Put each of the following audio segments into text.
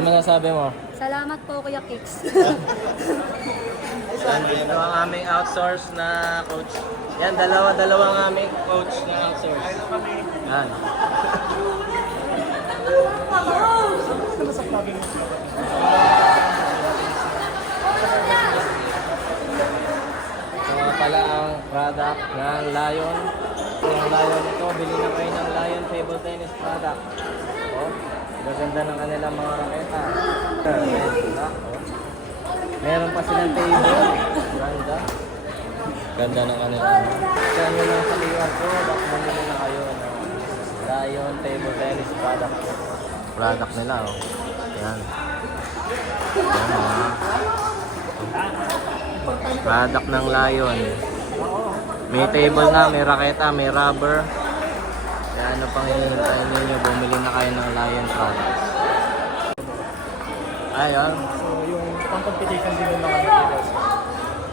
Ano masasabi mo? Salamat po, Kuya Kicks. Ito ang aming outsource na coach. Yan, dalawa ang aming coach na outsource. Yan. Ito nga pala ang product ng Lion. Yung Lion ito, bili na kayo ng Lion table tennis product. Oh, gaganda ng kanilang mga raketa. Ayan, diba? Oh. Meron pa silang table. Ganda. Ganda ng kanilang. Kaya nyo lang sa QR code, bumili na kayo ng Lion table tennis product. Product nila, oh. Yan. Yan, mga product ng Lion. May table na, may raketa, may rubber. Kaya ano pang hihintayin ninyo, bumili na kayo ng Lion products. Ayun. So, yung pang-competition din yung mga materials.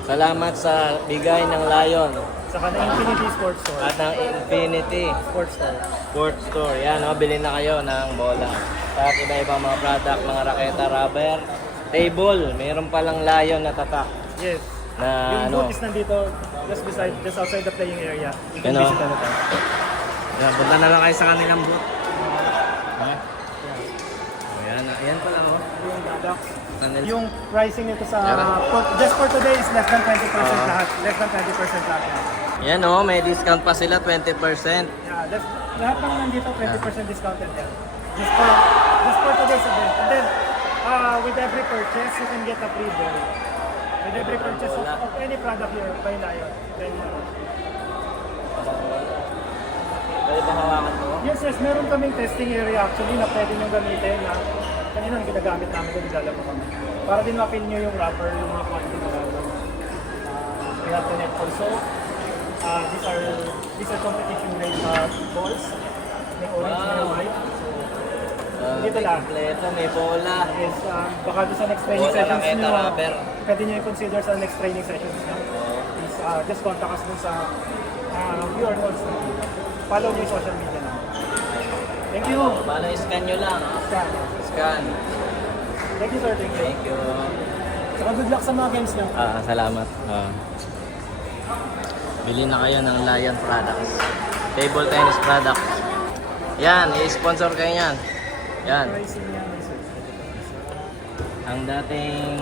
Salamat sa bigay ng Lion Saka na Infinity Sports Store. at ng Infinity Sports Store. Sports Store. Yan, oh, bilhin na kayo ng bola. At iba-ibang mga product, mga raketa, rubber, table. Mayroon palang Lion na tatak. Yes. Na Yung ano, booth is nandito, just outside the playing area. You can Ano? visit anytime. yan, punta na lang kayo sa kanilang booth. Ha? Ayan, ayan pala, oh. Yung product. Kanil- Yung pricing nito sa, Tara. just for today is less than 20% Oo. lahat. Less than 20% lahat. Yan, oh, may discount pa sila, 20%. Yeah, lahat ng nandito 20% discounted yan. Just for today's event. And then, with every purchase, you can get a free bell. With every purchase of any product here by Lion. Then, Pwede ba hawakan to? yes, meron kaming testing area actually na pwede nyo gamitin na kanina ginagamit namin kung naglalaro kami. Para din ma-feel nyo yung rubber, yung mga quality na rubber. We have the net also. These are competition grade balls. May orange, may white. Dito lang. Kompleto, may bola. Yes, baka doon sa next training Bola, sessions raketa, nyo, rubber. pwede nyo i-consider sa next training sessions nyo. Is, just contact us dun sa QR notes. Follow nyo yung social media namin. Thank you! Bala, scan nyo lang. Scan. Scan. Thank you, sir. Thank you. Thank you. Saka good luck sa mga games nyo. Salamat. Bili na kayo ng Lion products. Table tennis products. Yan, i-sponsor kayo yan. Yan. Pricing niya, may sir. Ang dating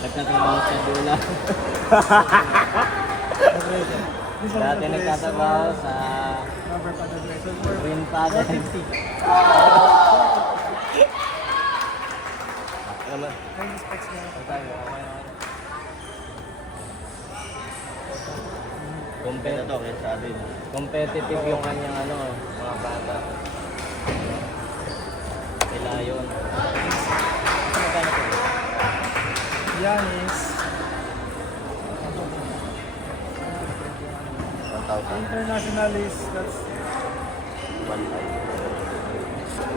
nagtatrabaho sa Dula. Dati nagtatrabaho sa Rubber paddle racer. Green Paddle. 450. Naman. Ayun yung specs niya. Competitive yung kanyang ano, mga bata. Sila yun. Magkano po? Yan is 1,000. international is that's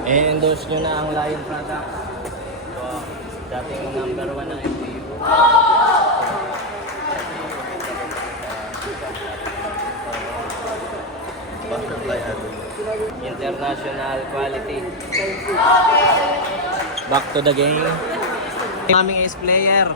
I-endorse nyo na ang Lion product. Dating number 1 ng FPU. International quality. Back to the game. Aming ace player.